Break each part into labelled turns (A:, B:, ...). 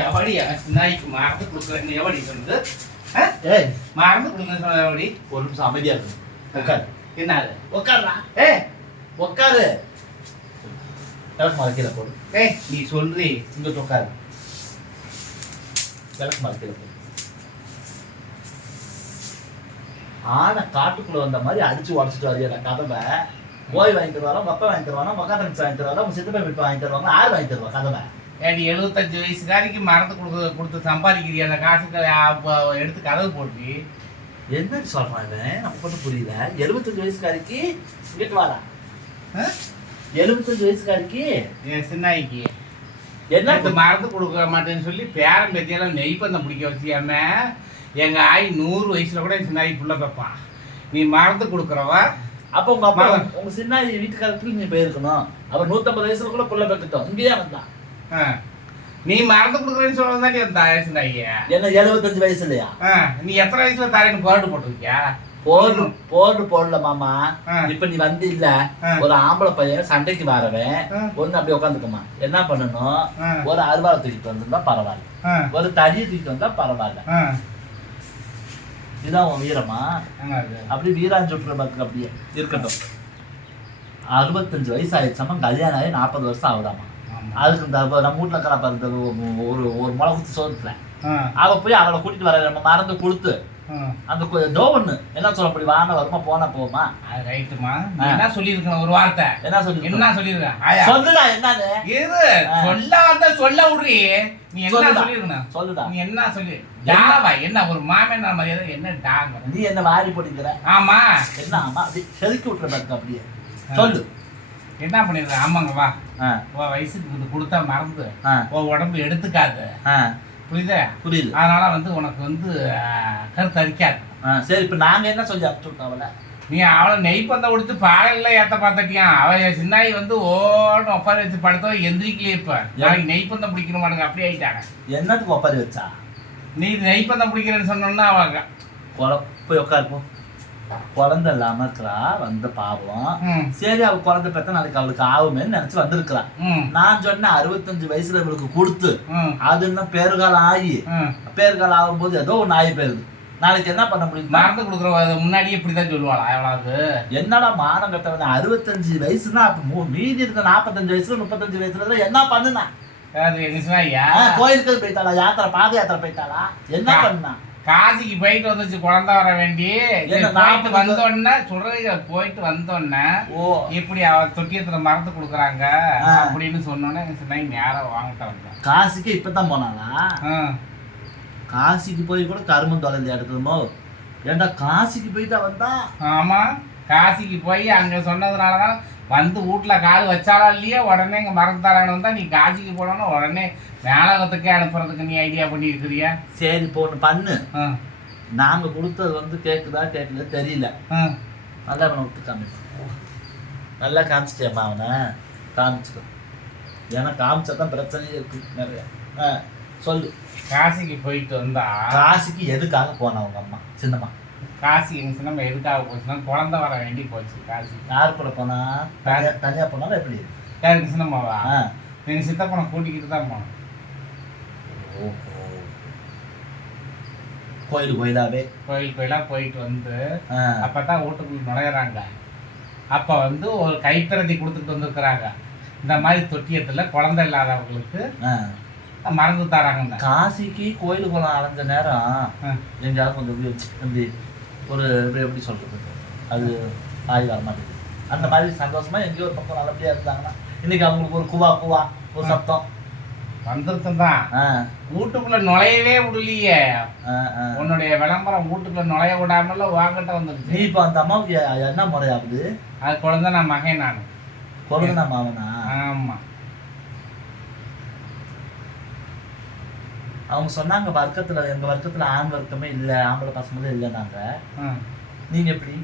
A: எவடி நாய்க்கு மறந்து கொடுக்குறேன்னு எவடி சொன்னது?
B: ஏய்
A: மறந்து சொன்னது எவடி
B: ஒரு நிமிஷம் அமைதியா இருக்கு உட்காரு
A: என்னது
B: உட்காருடா
A: ஏ
B: உட்காரு விளக்கு மரக்கீழ போடு
A: ஏய் நீ சொல்றி
B: இங்கிட்டு உட்காரு விளக்கு மரக்கீழ போடு ஆனை காட்டுக்குள்ள வந்த மாதிரி அடிச்சு உடச்சிட்டு வரையிற கதவை ஓய் வாங்கி தருவாரா மொப்பை வாங்கி தருவானா மொக்கா தங்கச்சி வாங்கி தருவாரா உங்க சித்தப்பா வீட்டு வாங்கி தருவாங்க ஆறு வாங்கி தருவா கதவை
A: ஏடி எழுபத்தஞ்சு வயசுக்காரிக்கு மறந்து கொடுக்க கொடுத்து சம்பாதிக்கிறிய? அந்த காசுக்கு அப்ப எடுத்து கதவு போட்டு.
B: என்ன இவன்? நமக்கு ஒன்றும் புரியல. எழுபத்தஞ்சு வயசுக்காரிக்கு இங்கிட்டு வாடா. எழுபத்தஞ்சு வயசுக்காரிக்கு
A: என் சின்னாய்க்கு
B: என்ன
A: மறந்து கொடுக்க மாட்டேன்னு சொல்லி பேரன் பேத்தியெல்லாம் நெய் பந்தம் பிடிக்க வச்சியாம எங்க ஆய் நூறு வயசுல கூட என் சின்னாய் புள்ள வைப்பான் நீ மறந்து கொடுக்குறவ
B: அப்ப உங்க அப்பா
A: மகன்.
B: உங்க சின்ன வீட்டுக்காரத்துக்கு நீ போயிருக்கணும். அவர் நூத்தம்பது வயசுல கூட புள்ள பெற்றுட்டோம். இங்கேயே வந்தான்.
A: நீ மறந்து கொடுக்குறேன்னு சொல்றது தான் அந்த சின்னாய
B: என்ன எழுபத்தஞ்சு வயசு இல்லையா
A: நீ எத்தனை வயசுல தாரேன்னு போராட்டு போட்டிருக்கியா
B: போடு போடு போடல மாமா. இப்ப நீ வந்து இல்ல. ஒரு ஆம்பளை பையன் சண்டைக்கு வரவன். ஒண்ணு அப்படியே உட்காந்துக்குமா என்ன பண்ணணும். ஒரு அருவாளை தூக்கிட்டு வந்திருந்தா பரவாயில்ல. ஒரு தடியை தூக்கிட்டு வந்தா பரவாயில்ல. இதான் உன் வீரமா? அப்படி வீராஞ்சுட்டுற பத்துக்கு அப்படியே இருக்கட்டும் அறுபத்தஞ்சு வயசு ஆயிடுச்சாமா கல்யாணம் ஆகி நாற்பது வருஷம் ஆகுதாமா. அதுக்கு இந்த நம்ம வீட்டுல இருக்கிற பாருங்க ஒரு ஒரு முளை குத்து சோத்துல.
A: ஆ.
B: அவ போய் அவளை கூட்டிட்டு வர நம்ம மறந்து கொடுத்து. அந்த ஒண்ணு என்ன சொல்ல முடியும்? வான வருமா போனா போமா
A: ரைட்டுமா. என்ன சொல்லியிருக்கணும்? ஒரு வார்த்தை.
B: என்ன சொல்லி
A: என்ன சொல்லியிருக்கேன் ஆயா.
B: சொல்லுடா என்னது.
A: சொல்ல வந்த சொல்ல விடுறி. நீ என்ன
B: சொல்லுடா.
A: சொல்லிருக்கணும்
B: சொல்லுடா.
A: நீ என்ன சொல்லி டாவா என்ன? ஒரு மாமன் மரியாதை என்ன டாங்க
B: நீ என்ன வாரி போட்டுக்கிற?
A: ஆமா.
B: என்ன ஆமா அப்படி செதுக்கி விட்டுற பாருங்க அப்படியே. சொல்லு.
A: என்ன பண்ணிருக்க ஆமாங்க வா.
B: ஆ.
A: உன் வயசுக்கு இது கொடுத்தா மறந்து. உன் உடம்பு எடுத்துக்காது. புரியுதா?
B: புரியுது.
A: அதனால வந்து உனக்கு வந்து கருத்து அரிக்காது.
B: சரி இப்ப நாங்க என்ன சொல்லி அனுப்பிச்சுட்டோம் அவளை?
A: நீ அவளை நெய் பந்த கொடுத்து பாறையில ஏத்த பார்த்துட்டியான் அவ என் சின்னாயி வந்து ஓட ஒப்பாரி வச்சு படுத்தோ எந்திரிக்கலையே இப்ப. நாளைக்கு நெய் பந்தம் பிடிக்கணும் மாட்டுங்க அப்படி ஆயிட்டாங்க.
B: என்னத்துக்கு ஒப்பாரி வச்சா?
A: நீ நெய் பந்தம் பிடிக்கிறேன்னு சொன்னோன்னா அவங்க
B: குழ போய் உட்காருப்போம் குழந்தை இல்லாம இருக்கிறா வந்த பாவம். சரி அவ குழந்தை பெத்த நாளைக்கு அவளுக்கு ஆகுமேன்னு நினைச்சு வந்திருக்கிறா.
A: ம்.
B: நான் சொன்னேன் அறுபத்தஞ்சு வயசுல இவளுக்கு கொடுத்து. அது இன்னும் பேறுகாலம் ஆகி.
A: ம்.
B: பேறுகாலம் ஆகும்போது ஏதோ ஒன்று ஆகி போயிருது. நாளைக்கு என்ன பண்ண முடியுமா?
A: மறந்து கொடுக்குற முன்னாடியே இப்படிதான் சொல்லுவாளா எவ்வளவு
B: என்னடா மானம் கட்டவன அறுபத்தஞ்சு வயசுனா அப்ப மீதி இருக்க நாற்பத்தஞ்சு வயசுல முப்பத்தஞ்சு வயசுல என்ன பண்ணுனா? கோயிலுக்கு போயிட்டாளா? யாத்திரை பாத யாத்திரை போயிட்டாளா? என்ன. பண்ணா
A: காசிக்கு போயிட்டு வந்துச்சு குழந்தை வர வேண்டி. போயிட்டு வந்தோடனே சொல்றது போயிட்டு வந்தோடனே
B: ஓ.
A: இப்படி அவ தொட்டியத்துல மறந்து கொடுக்குறாங்க. அப்படின்னு சொன்னோன்னே சின்னாய் நேரம் வாங்கிட்ட வந்தேன்.
B: காசிக்கு இப்பதான் போனாளா?
A: ஆ.
B: காசிக்கு போய் கூட கருமம் தொலைஞ்சு எடுக்கணுமோ ஏன்டா காசிக்கு போயிட்டா வந்தா?
A: ஆமா காசிக்கு போய் அங்க சொன்னதுனாலதான் வந்து வீட்டுல கால் வச்சாலா இல்லையா உடனே இங்க மறந்து தராங்கன்னு தான் நீ காசிக்கு போனோன்னா உடனே மேலகத்துக்கே அனுப்புறதுக்கு நீ ஐடியா பண்ணி இருக்கிறியா
B: சரி இப்போ ஒன்று பண்ணு நாங்க கொடுத்தது வந்து கேக்குதா கேட்கல தெரியல. நல்லா அவனை விட்டு காமிப்போம் நல்லா காமிச்சிட்டேம்மா அவனை? காமிச்சிக்கோ ஏன்னா காமிச்சா தான் பிரச்சனையே இருக்கு நிறைய. ஆ சொல்லு.
A: காசிக்கு போயிட்டு வந்தா
B: காசிக்கு எதுக்காக போனா உங்க அம்மா சின்னம்மா?
A: காசி எங்க சின்ன எதுக்காக போச்சுன்னா குழந்தை வர வேண்டி போச்சு காசி.
B: யார் கூட போனா? தனியா தனியா போனாலும் எப்படி?
A: யாருக்கு
B: ஆ.
A: எங்க சித்தப்பனை கூட்டிக்கிட்டு தான் போனோம்.
B: கோயில் கோயிலாவே
A: கோயில் கோயிலாக போயிட்டு வந்து
B: ஆ.
A: அப்பதான் வீட்டுக்குள்ள நுழையிறாங்க. அப்ப வந்து ஒரு கைப்பிரதி கொடுத்துட்டு வந்திருக்கிறாங்க. இந்த மாதிரி தொட்டியத்துல குழந்தை இல்லாதவங்களுக்கு மறந்து தராங்க
B: காசிக்கு கோயில் குளம் அலைஞ்ச நேரம். எங்கேயாவது கொஞ்சம் ஒரு எப்படி சொல்றது? அது ஆய் வர மாட்டேங்குது. அந்த மாதிரி சந்தோஷமா எங்கேயோ ஒரு பக்கம் நல்லபடியா இருந்தாங்கன்னா இன்னைக்கு அவங்களுக்கு ஒரு குவா குவா ஒரு சத்தம்.
A: வந்திருக்கும் தான் வீட்டுக்குள்ள நுழையவே விடலையே. உன்னுடைய விளம்பரம் வீட்டுக்குள்ள நுழைய விடாமல வாங்கிட்ட
B: நீ
A: வந்துருச்சு
B: இப்போ அந்த அம்மாவுக்கு என்ன முறையாகுது?
A: அது குழந்தை நான் மகன் நான்.
B: கொழுந்தனா மாவனா
A: ஆமா.
B: அவங்க சொன்னாங்க வர்க்கத்துல எங்க வர்க்கத்துல ஆண் வர்க்கமே இல்ல ஆம்பளை பசங்களே இல்லைன்னாங்க.
A: ஆ.
B: நீங்க எப்படி?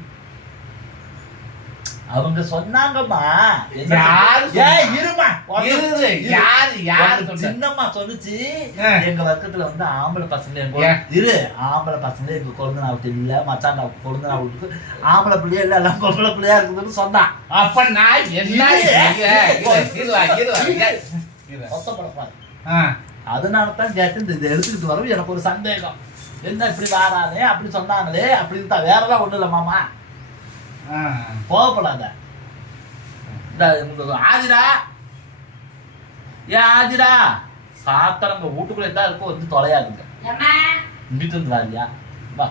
B: அவங்க சொன்னாங்கம்மா. இருமா
A: இரு,
B: இரு.
A: யாரு யாரு
B: சின்னம்மா சொன்னுச்சு.
A: ஆ.
B: எங்க வர்க்கத்துல வந்து ஆம்பளை பசங்க எங்க? இரு. ஆம்பளை பசங்க எங்க கொழுந்தனா விட்டு இல்ல மச்சாண்டா கொழுந்தனா விட்டுக்கு ஆம்பளை பிள்ளையா இல்ல எல்லாம் பொம்பளை பிள்ளையா இருக்குதுன்னு சொன்னான்
A: அப்ப நான் என்ன
B: அதனால தான் கேட்டு இந்த இதை எடுத்துக்கிட்டு வரவும் எனக்கு ஒரு சந்தேகம். என்ன இப்படி வாரானே? அப்படி சொன்னாங்களே அப்படின்னு தான் வேறெல்லாம் ஒண்ணும் இல்லை மாமா. கோவப்படாத. இந்த இந்த ஆதிரா. ஏன் ஆதிரா? சாத்திரங்க வீட்டுக்குள்ளே தான் இருக்கும் வந்து தொலையாதுங்க. இங்கிட்டு இருந்து வாரியா? வா.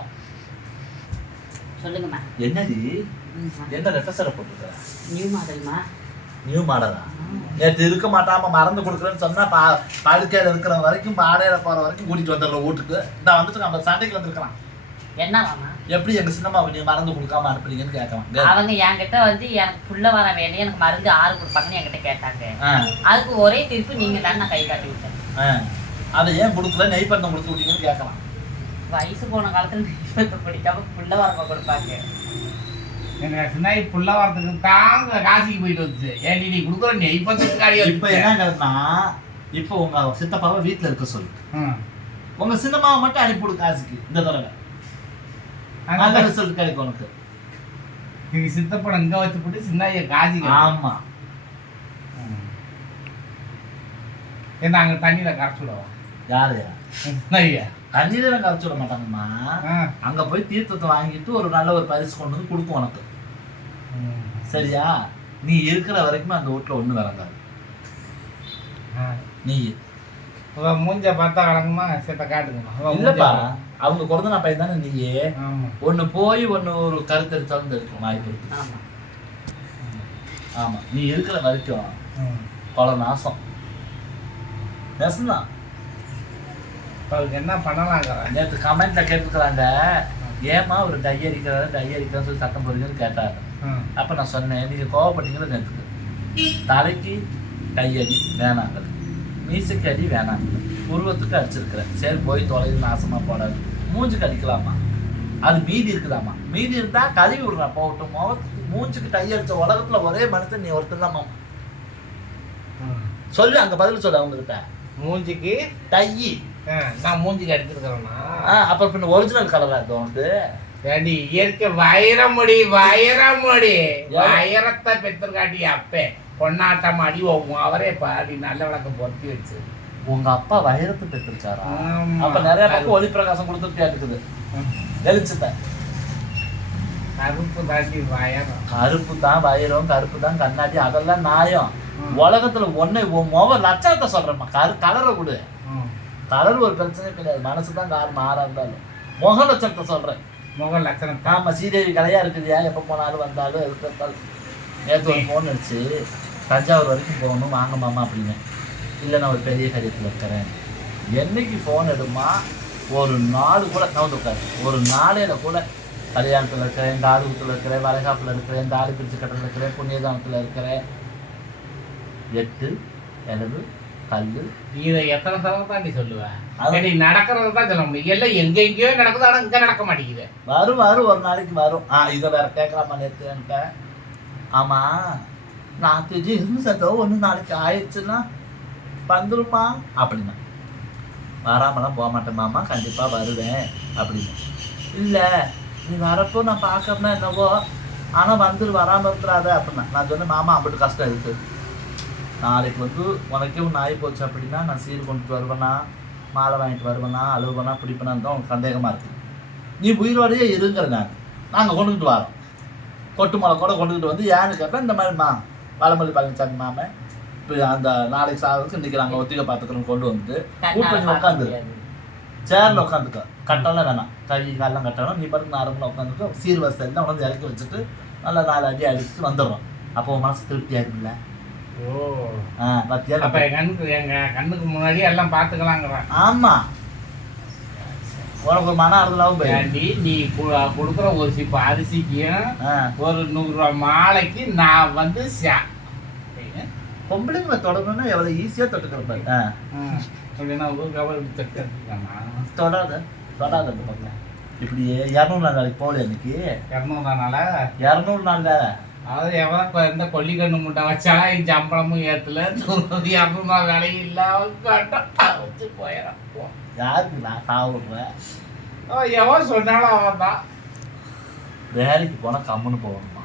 C: சொல்லுங்கம்மா.
B: என்னடி?
C: ம்,
B: என்ன ரெட்ட சரை போட்டுருக்க
C: நியூ மாடல்மா
B: நியூ மாடலா நேற்று இருக்க மாட்டாம மறந்து கொடுக்குறேன்னு சொன்னா பா படுக்கையில இருக்கிற வரைக்கும் பாடையில போற வரைக்கும் கூட்டிட்டு வந்துடுற வீட்டுக்கு. நான் வந்துட்டு நம்ம சண்டைக்கு வந்திருக்கலாம்
C: என்னவாம்மா
B: எப்படி எங்க சின்னம்மாவை நீங்க மறந்து கொடுக்காம அனுப்புறீங்கன்னு கேட்கலாம்.
C: அவங்க என்கிட்ட வந்து எனக்கு புள்ள வர வேணும் எனக்கு மருந்து ஆறு கொடுப்பாங்கன்னு என்கிட்ட கேட்டாங்க. அதுக்கு ஒரே திருப்பி நீங்க தான் நான் கை காட்டி விட்டேன்.
B: அதை ஏன் கொடுக்கல? நெய் பண்ண கொடுத்து விட்டீங்கன்னு கேட்கலாம்.
C: வயசு போன காலத்துல இப்ப பிடிக்காம புள்ள வரப்ப கொடுப்பாங்க.
A: எங்க சின்னாயி புள்ள வரதுக்கு தாங்க காசிக்கு போயிட்டு வந்துச்சு. ஏன்டி நீ கொடுக்குற பத்துக்காரி
B: இப்ப என்ன கேட்டா இப்போ உங்க சித்தப்பாவை வீட்டுல இருக்க சொல்லு. உங்க சின்னம்மாவை மட்டும் அனுப்பிவிடு காசுக்கு இந்த தடவை. நல்ல ரிசல்ட் கிடைக்கும் உனக்கு.
A: நீங்க சித்தப்படம் இங்க வச்சு போட்டு சின்னாய காசிக்கு
B: ஆமா.
A: என்ன அங்க தண்ணியில கரைச்சு விடவா?
B: யாரு?
A: சின்னாயா.
B: தண்ணீரை கரைச்சு விட மாட்டாங்கம்மா. அங்க போய் தீர்த்தத்தை வாங்கிட்டு ஒரு நல்ல ஒரு பரிசு கொண்டு வந்து கொடுக்கும் உனக்கு. சரியா? நீ இருக்கிற வரைக்கும் அந்த வீட்டுல ஒண்ணு விளங்காது. நீ.
A: மூஞ்ச பார்த்தா வழங்குமா சேத்த காட்டுங்கம்மா
B: இல்லப்பா. அவங்க குழந்தை பையன் தானே நீயே.
A: ஆமா.
B: ஒண்ணு போய் ஒண்ணு ஒரு கருத்தெடுத்தாலும் இருக்கும் வாய்ப்பு இருக்கு
C: ஆமா.
B: ஆமா. நீ இருக்கிற வரைக்கும். பல நாசம். நெசந்தான்.
A: அதுக்கு என்ன பண்ணலாங்கிற
B: நேற்று கமெண்ட்ல கேட்டுக்கிறாங்க ஏமா ஒரு டை அடிக்கிறாரு டை அடிக்கிறான்னு சொல்லி சத்தம் போடுறீங்கன்னு கேட்டாரு. அப்ப நான் சொன்னேன் நீங்க கோவப்பட்டீங்களா நேற்றுக்கு தலைக்கு கையடி வேணாங்க மீசைக்கு அடி வேணாங்க உருவத்துக்கு அடிச்சிருக்கிறேன். சரி போய் தொலைது நாசமா போடாது. மூஞ்சுக்கு அடிக்கலாமா? அது மீதி இருக்குதாமா? மீதி இருந்தா கழுவி விடுறா போகட்டும். முகத்துக்கு மூஞ்சுக்கு டை அடிச்ச உலகத்துல ஒரே மனுஷன் நீ ஒருத்தர் தான். சொல்லு அங்க பதில் சொல்லு அவங்க கிட்ட
A: மூஞ்சிக்கு
B: டையி
A: நான் மூஞ்சிக்கு அடிச்சிருக்கிறேன்னா
B: அப்புறம் பின்ன ஒரிஜினல் கலரா இது வந்து
A: ஏண்டி இயற்கை வைரமுடி வைரமுடி. வைரத்தை பெத்திருக்காட்டி அப்பே பொன்னாட்டம் அடி அவரே பாடி நல்ல விளக்கம் பொருத்தி வச்சு.
B: உங்க அப்பா வைரத்தை பெற்றிருச்சாரா. அப்ப நிறைய பக்கம் ஒளி பிரகாசம் கொடுத்துட்டே இருக்குது. வெளிச்சத்தை
A: கருப்பு தாண்டி வயரம்
B: கருப்பு தான் வைரம் கருப்பு தான் கண்ணாடி அதெல்லாம் நியாயம்
A: ம்.
B: உலகத்துல ஒண்ணு உன் முக லட்சணத்தை சொல்றேம்மா. கரு கலரை கொடு. கலர் ஒரு பிரச்சனை கிடையாது. மனசு தான் காரணம் ஆறா இருந்தாலும். முக லட்சணத்தை சொல்றேன்.
A: முக லட்சணம்.
B: ஆமா சீதேவி கலையா இருக்குதுயா எப்ப போனாலும் வந்தாலும் இருக்கிறதாலும் நேற்று ஒரு ஃபோன் அடிச்சு தஞ்சாவூர் வரைக்கும் போகணும் வாங்க மாமா அப்படின்னு. இல்லை நான் ஒரு பெரிய காரியத்தில் இருக்கிறேன். என்னைக்கு ஃபோன் எடுமா? ஒரு நாள் கூட நவுந்து உட்காரு ஒரு நாளையில கூட கல்யாணத்தில் இருக்கிறேன் தாடுகத்தில் இருக்கிறேன் வளைகாப்பில் இருக்கிறேன் தாடி பிரிச்சு கட்டத்தில் இருக்கிறேன் புண்ணியதானத்தில் இருக்கிறேன். எட்டு எனது கல்
A: இதை எத்தனை தடவை தாண்டி சொல்லுவேன்
B: அது-
A: நீ நடக்கிறது தான் சொல்ல முடியும். எல்லாம் எங்க எங்கேயோ நடக்குது ஆனா இங்க நடக்க மாட்டேங்குது.
B: வரும் வரும். ஒரு நாளைக்கு வரும். ஆ இதை வேற கேட்கலாமா நேற்றுன்ட்ட ஆமாம் நான் திடீர்னு சத்தம் ஒன்று நாளைக்கு ஆயிடுச்சுன்னா வந்துருமா? அப்படின்னா. வராமலாம் போக மாட்டேன் மாமா. கண்டிப்பாக வருவேன் அப்படின்னு. இல்லை நீ வரப்போ நான் பார்க்கறேன்னா என்னவோ ஆனால் வந்துரு வராமல் இருக்கிறாத அப்படின்னா. நான் சொன்னேன் மாமா அப்படி கஷ்டம் இருக்கு. நாளைக்கு வந்து உனக்கே ஒன்று ஆகி போச்சு அப்படின்னா நான் சீர் கொண்டுட்டு வருவேனா? மாலை வாங்கிட்டு வருவேனா? அழுவனா? பிடிப்பேனான்னு தான் உனக்கு சந்தேகமாக இருக்குது நீ உயிரோடையே இருங்கிற நான். நாங்கள் கொண்டுகிட்டு வரோம். கொட்டு மலை கூட கொண்டுகிட்டு வந்து ஏன்னு கேட்டேன் இந்த மாதிரிம்மா வளமல்லி பழனிசாமி மாமன் இப்போ அந்த நாளைக்கு சாதத்துக்கு இன்றைக்கி நாங்கள் ஒத்திகை பார்த்துக்கிறோம் கொண்டு வந்து
C: பார்க்க
B: உட்காந்து. சேரில் உட்காந்துக்க கட்டெல்லாம் வேணாம். கை காலெல்லாம் கட்டணும். நீ பாட்டுக்கு நார்மலாக உட்காந்துக்க சீர் வசதியில் உணர்ந்து இறக்கி வச்சுட்டு நல்லா நாலு அடி அடிச்சுட்டு வந்துடுறோம். அப்போ மனசு திருப்தியாக இருக்குல்ல பத்தியா?
A: அப்ப கண்ணுக்கு எங்க கண்ணுக்கு முன்னாடி எல்லாம் பாத்துக்கலாங்கிறேன்
B: உனக்கு ஒரு மன ஆறுதலாகவும் போயிடும்
A: ஏண்டி நீ கொடுக்குற ஒரு சிப்பு அரிசிக்கும் ஒரு நூறு ரூபா மாலைக்கு நான் வந்து சா-
B: பொம்பளைங்களை தொடரணும்னா எவ்வளோ ஈஸியாக தொட்டுக்கிற பாரு.
A: அப்படின்னா ஒரு கவர்
B: தொடாத தொடாத இப்படியே இரநூறு நாள் நாளைக்கு போகல இன்னைக்கு?
A: இரநூறுனால
B: இரநூறு நாள்ல
A: அதாவது எவன் இப்போ எந்த கொல்லி கண்ணு முட்டை வச்சாலும் என் சம்பளமும் ஏற்றல இரநூறுவா வேலையும் இல்லாம கட்டம் வச்சு போயிடறான். போ.
B: யாருக்கு நான் சாப்பிட்றேன்
A: அவன் எவன் சொன்னாலும் அவன் தான்.
B: வேலைக்கு போனால் கம்முன்னு போகணுமா?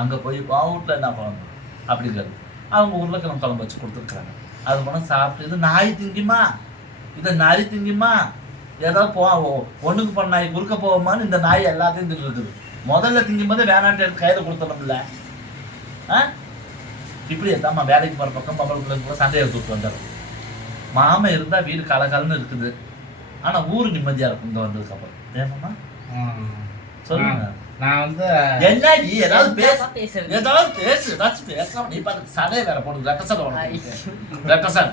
B: அங்கே போய் வீட்டில் என்ன குழம்பு? அப்படிங்கிறது. அவங்க உருளைக்கிழங்கு குழம்பு வச்சு கொடுத்துருக்குறாங்க. அது போனால் சாப்பிட்டு இது நாய் திங்குமா இதை நரி திங்குமா ஏதோ போ ஒண்ணுக்கு போன நாய் குறுக்க போவோமான்னு இந்த நாய் எல்லாத்தையும் தின்னு இருக்குது. முதல்ல திங்கும் போது வேணான்ட்டு எடுத்து கையில கொடுத்துடணும்ல ஆ? இப்படி எதாம்மா வேலைக்கு போற பக்கம் பம்பளுக்குள்ள கூட சண்டையை எடுத்து வந்துடும் மாமன் இருந்தா வீடு கலகலன்னு இருக்குது. ஆனா ஊர் நிம்மதியா இருக்கும் இங்க வந்ததுக்கு அப்புறம். ஏமாமா
A: ம்.
B: சொல்லுங்க.
A: நான் வந்து
B: என்ன நீ ஏதாவது பேச ஏதாவது பேசு ஏதாச்சும் பேசலாம் நீ பாரு சடையை வேற போடுது ரெட்ட சடை உனக்கு. ரெட்ட சடை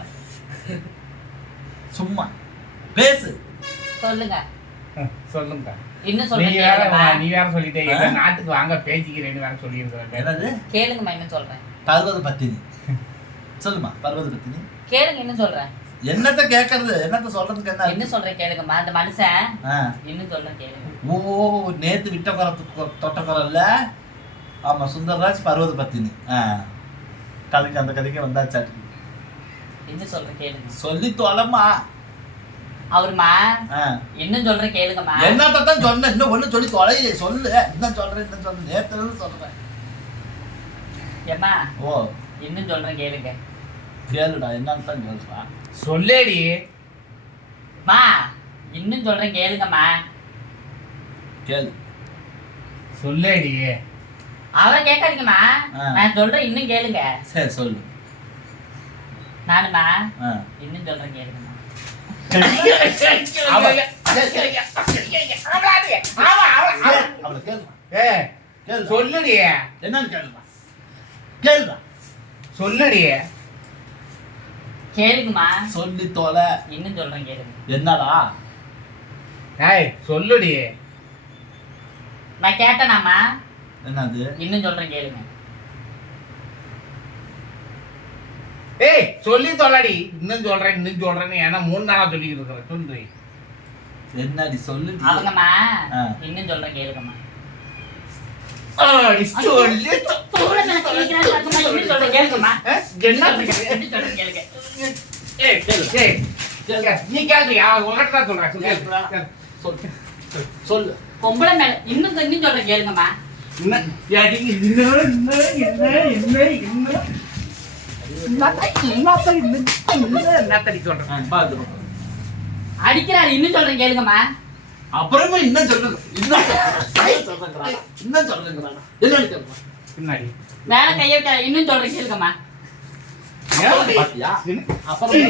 B: சும்மா. பேசு.
C: சொல்லுங்க.
A: சொல்லுங்க.
C: இன்னும்
A: நீ
C: சொல்றேன்
A: நீ வேற சொல்லிட்டே நாட்டுக்கு வாங்க பேசிக்கிறேன்னு வேற சொல்லியிருக்கிறேன்
B: என்னது?
C: கேளுங்கம்மா இன்னும் சொல்றேன்.
B: பர்வத பத்தினி. சொல்லுமா பர்வத பத்தினி.
C: கேளுங்க இன்னும் சொல்றேன்.
B: என்னத்த கேட்கறது என்னத்த சொல்றதுக்கு என்ன?
C: இன்னும் சொல்றேன் கேளுங்கம்மா அந்த மனுஷன். இன்னும் சொல்றேன் கேளுங்க.
B: ஓ நேத்து விட்ட குரத்து தொட்ட குரல்ல ஆமா சுந்தரராஜ் பர்வத பத்தினி. ஆ. கதைக்கு அந்த கதைக்கு வந்தாச்சாட்டு.
C: இன்னும் சொல்றேன் கேளுங்க.
B: சொல்லி தொலைமா
C: அவருமா
B: ஆ.
C: இன்னும் சொல்றேன் கேளுங்கம்மா.
B: என்னத்த தான் சொன்ன? இன்னும் ஒண்ணு சொல்லி தொலையே சொல்லு. என்ன சொல்றேன் என்ன சொல்றேன். நேத்துல இருந்து சொல்றேன்.
C: ஏம்மா
B: ஓ.
C: இன்னும் சொல்றேன் கேளுங்க.
B: கேளுடா என்னன்னு தான் சொல்றா?
A: சொல்லேடி.
C: மா இன்னும் சொல்றேன் கேளுங்கம்மா.
B: கேளு.
A: சொல்லேடி.
C: அவரை கேட்காதீங்கம்மா. நான் சொல்றேன் இன்னும் கேளுங்க.
B: சரி சொல்லு.
C: நானுமா இன்னும் சொல்றேன் கேளுங்கம்மா.
B: ஆமா. அவளை கேளுமா
A: ஏ
B: கேளு
A: சொல்லுடி
B: என்னன்னு கேளுமா கேளுடா.
A: சொல்லுடி
C: கேளுங்கம்மா.
B: சொல்லி தொலை
C: இன்னும் சொல்றேன் கேளுங்க.
B: என்னடா?
A: ஏய் சொல்லுடி
C: நான் கேட்டேனாம்மா.
B: என்னது?
C: இன்னும் சொல்றேன் கேளுங்க.
A: ஏய் சொல்லி தொல்லடி இன்னும் சொல்றேன் இன்னும் சொல்றேன்னு ஏன்னா மூணு நாளா சொல்லிக்கிட்டு இருக்கிறேன். சொல்றி
B: என்னடி சொல்லு?
C: அவங்கம்மா. இன்னும் சொல்றேன் கேளுங்கம்மா.
A: சொல்லி? என்ன? நீ கேள்வி உங்ககிட்ட தான் சொல்றேன். சொல்லு, கேளு.
B: சொல்லு சொல்லு.
C: பொம்பளை மேல இன்னும் இன்னும் சொல்றேன் கேளுங்கம்மா.
A: என்ன ஏடி, இன்னும், இன்னும்,
C: அடிக்கிறாரு இன்னும் சொல்றேன் கேளுங்கம்மா.
B: அப்புறமா இன்னும் சொல்லுங்க இன்னும் சொல்றேங்கிறா இன்னும் என்னன்னு கேளுமா
A: பின்னாடி.
C: கைய இன்னும் சொல்றேன் கேளுங்கம்மா.
A: சொல்றேன்,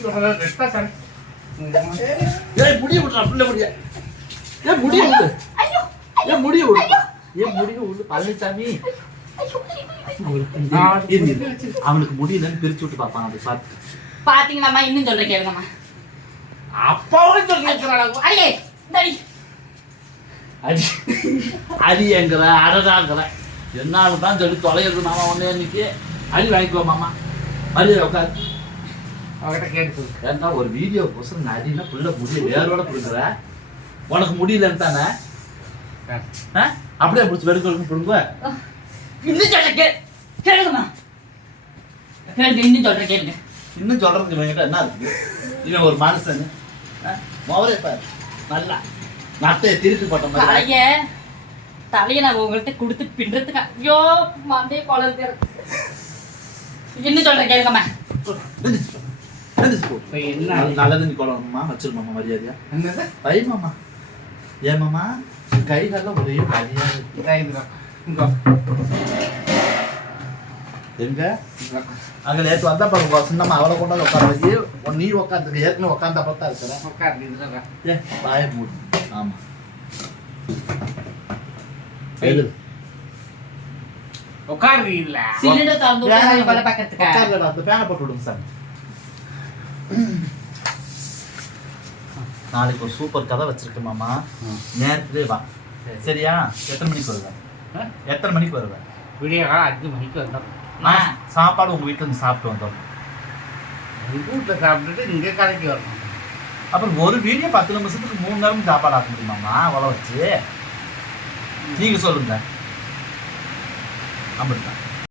A: சொல்றேன், சொல்றேன்,
B: முடிய விடுறா புள்ள முடிய. ஏன் முடிய விடு. ஏன் முடிய விடு. ஏன் முடிய விடு பழனிசாமி. அவனுக்கு முடியலன்னு பிரிச்சு விட்டு பாப்பான் அப்படி பார்த்து
C: பாத்தீங்களாம்மா? இன்னும் சொல்றேன் கேளுங்கம்மா.
A: அப்பாவும் சொல்லி இருக்கிறாளா?
C: அடியே இந்தாடி.
B: அடி அடி எங்கிற அடடாங்கிற என்னாலும் தான் சொல்லி தொலைகிறது மாமா ஒன்னே இன்னைக்கு அடி வாங்கிக்கோ மாமா. மரியாதை உட்காரு.
A: அவகிட்ட கேட்டு.
B: ஏன்னா ஒரு வீடியோ கோசம் நடினா புள்ள முடிய வேரோட பிடுங்குற? உனக்கு முடியலன்னு தானே? அப்படியே பிடிச்சி வெடுக்கொழுக்கு பிடுங்க
C: இன்னும் சொல்றேன் கே கேளுங்கம்மா. கேளுங்க இன்னும் சொல்றேன் கேளுங்க.
B: இன்னும் சொல்றதுக்கு இவன்கிட்ட என்ன இருக்கு? இவன் ஒரு மனுஷன். மோவரே பாரு. நல்லா. நட்டையை திருப்பி போட்ட மாதிரி.
C: தலைய தலைய நான் உங்கள்கிட்ட கொடுத்து பின்றதுக்கு ஐயோ மண்டே குழந்தை இன்னும் சொல்றேன் கேளுங்கம்மா.
B: எந்திரிச்சு போ. எந்திரிச்சு போ.
A: இப்ப என்ன
B: நல்ல- நல்லது நீ கொள்ளணுமா வச்சிருமாமா மரியாதையா?
A: என்னது?
B: பை மாமா. ஏன் மாமா? கை கால ஒரே வலியா எங்க? அங்க நேத்து வந்தா பாருங்க சின்னம்மா அவளை கொண்டாந்து உட்கார வச்சு நீ உட்காந்துக்க ஏற்கனவே உட்காந்த பார்த்தா இருக்கிற.
A: உட்காரு, இதுலடா.
B: ஏ வாய மூடு. ஆமா. எழுது
A: உட்காரு இதுல.
C: சிலிண்டர் திறந்து கொலை
B: அந்த பேனை போட்டு விடுங்க சார் நாளைக்கு ஒரு சூப்பர் கதை வச்சிருக்கேன் மாமா. நேரத்திலே வா. சரியா? எத்தனை மணிக்கு வருவேன்? எத்தனை மணிக்கு வருவேன்?
A: விடிய காலம் அஞ்சு மணிக்கு வந்தோம்.
C: அம்மா,
B: சாப்பாடு உங்க வீட்டுல இருந்து சாப்பிட்டு வந்தோம்.
A: வீட்டுல சாப்பிட்டுட்டு இங்க கடைக்கு வரணும்.
B: அப்புறம் ஒரு வீடியோ பத்து நிமிஷத்துக்கு மூணு நேரம் சாப்பாடு ஆக்க முடியுமாம்மா அவ்வளோ வச்சு? நீங்க சொல்லுங்க. அப்படித்தான்.